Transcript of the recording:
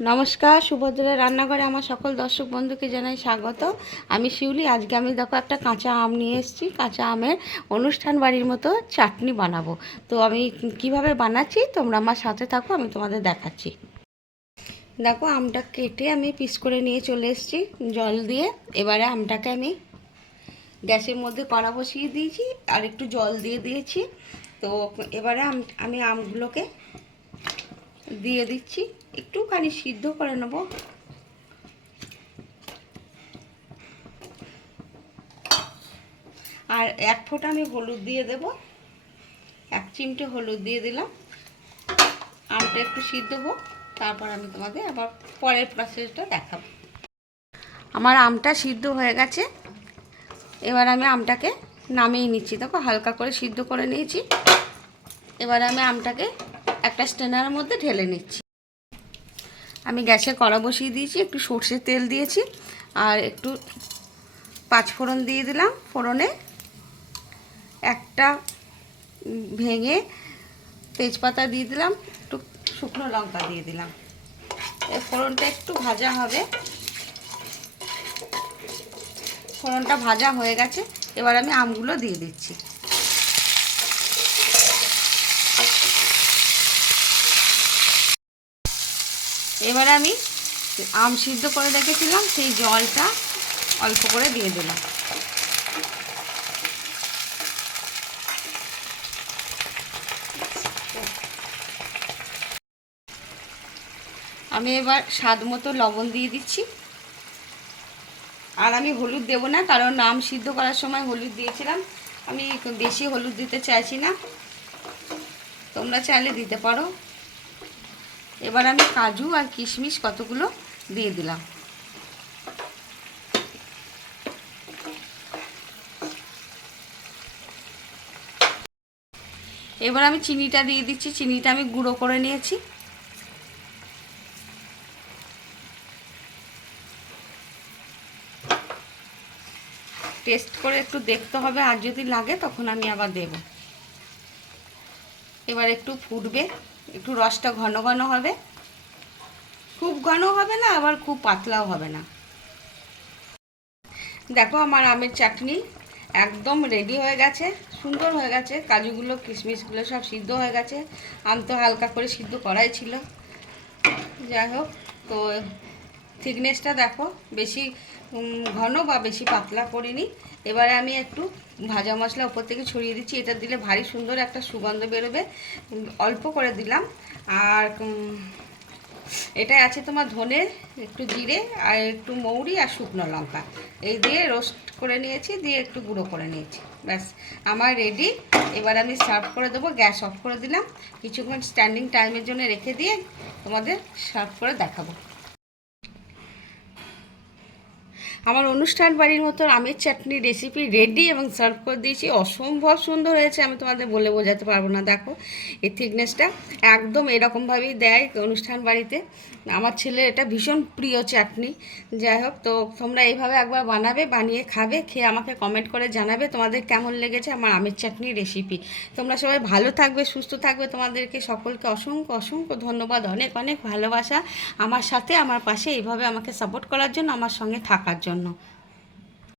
নমস্কার, সুভদ্রার রান্নাঘরে আমার সকল দর্শক বন্ধুকে জানাই স্বাগত। আমি শিউলি। আজকে আমি দেখো একটা কাঁচা আম নিয়ে এসেছি। কাঁচা আমের অনুষ্ঠান বাড়ির মতো চাটনি বানাবো। তো আমি কিভাবে বানাচ্ছি তোমরা আমার সাথে থাকো, আমি তোমাদের দেখাচ্ছি। দেখো, আমটা কেটে আমি পিস করে নিয়ে চলে এসেছি জল দিয়ে। এবারে আমটাকে আমি গ্যাসের মধ্যে কড়া বসিয়ে দিয়েছি আর একটু জল দিয়ে দিয়েছি। তো এবারে আমি আমগুলোকে দিয়ে দিচ্ছি, একটুখানি সিদ্ধ করে নেব। আর এক ফোঁটা আমি হলুদ দিয়ে দেব, 1 চিমটে হলুদ দিয়ে দিলাম। আমটা একটু সিদ্ধ হোক, তারপর আমি তোমাদের আবার পরের প্রসেসটা দেখাবো। আমার আমটা সিদ্ধ হয়ে গেছে। এবার আমি আমটাকে নামিয়ে নিচ্ছি। দেখো, হালকা করে সিদ্ধ করে নিয়েছি। এবার আমি আমটাকে একটা স্ট্রেনারের মধ্যে ঢেলে নিচ্ছি। আমি গ্যাসে কড়া বসিয়ে দিয়েছি, একটু সর্ষের তেল দিয়েছি আর একটু 5 ফোড়ন দিয়ে দিলাম। ফোড়নে একটা ভেঙে তেজপাতা দিয়ে দিলাম, একটু শুকনো লঙ্কা দিয়ে দিলাম। এই ফোড়নটা একটু ভাজা হবে। ফোড়নটা ভাজা হয়ে গেছে। এবার আমি আমগুলো দিয়ে দিচ্ছি। এবার আমি আম সিদ্ধ করে রেখেছিলাম, সেই জলটা অল্প করে দিয়ে দিলাম। আমি এবার স্বাদ মতো লবণ দিয়ে দিচ্ছি। আর আমি হলুদ দেব না, কারণ আম সিদ্ধ করার সময় হলুদ দিয়েছিলাম। আমি বেশি হলুদ দিতে চাইছি না, তোমরা চাইলে দিতে পারো। এবার আমি কাজু আর কিশমিশ কতগুলো দিয়ে দিলাম। এবার আমি চিনিটা দিয়ে দিচ্ছি। চিনিটা আমি গুঁড়ো করে নিয়েছি। টেস্ট করে একটু দেখতে হবে, আর যদি লাগে তখন আমি আবার দেব। এবার একটু ফুটবে, একটু রসটা ঘন ঘন হবে, খুব ঘন হবে না আবার খুব পাতলাও হবে না। দেখো, আমার আমের চাটনি একদম রেডি হয়ে গেছে, সুন্দর হয়ে গেছে। কাজুগুলো কিশমিশগুলো সব সিদ্ধ হয়ে গেছে। আম তো হালকা করে সিদ্ধ করাই ছিল। যাই হোক, তো থিকনেসটা দেখো, বেশি ঘন বা বেশি পাতলা করিনি। এবারে আমি একটু ভাজা মশলা উপর থেকে ছড়িয়ে দিচ্ছি। এটা দিলে ভারী সুন্দর একটা সুগন্ধ বেরোবে। অল্প করে দিলাম। আর এটাই আছে তোমার ধনে, একটু জিরে আর একটু মৌরি আর শুকনো লঙ্কা, এই দিয়ে রোস্ট করে নিয়েছি, দিয়ে একটু গুঁড়ো করে নিয়েছি। ব্যাস, আমার রেডি। এবার আমি সার্ভ করে দেবো। গ্যাস অফ করে দিলাম, কিছুক্ষণ স্ট্যান্ডিং টাইমের জন্য রেখে দিয়ে তোমাদের সার্ভ করে দেখাবো। আমার অনুষ্ঠান বাড়ির মতো আমের চাটনি রেসিপি রেডি এবং সার্ভ করে দিয়েছি। অসম্ভব সুন্দর হয়েছে, আমি তোমাদের বলে বোঝাতে পারবো না। দেখো, এই থিকনেসটা একদম এরকমভাবেই দেয় অনুষ্ঠান বাড়িতে। আমার ছেলের এটা ভীষণ প্রিয় চাটনি। যাই হোক, তো তোমরা এইভাবে একবার বানাবে, বানিয়ে খাবে, খেয়ে আমাকে কমেন্ট করে জানাবে তোমাদের কেমন লেগেছে আমার আমের চাটনি রেসিপি। তোমরা সবাই ভালো থাকবে, সুস্থ থাকবে। তোমাদেরকে সকলকে অসংখ্য অসংখ্য ধন্যবাদ, অনেক অনেক ভালোবাসা আমার সাথে, আমার পাশে এইভাবে আমাকে সাপোর্ট করার জন্য, আমার সঙ্গে থাকার জন্য।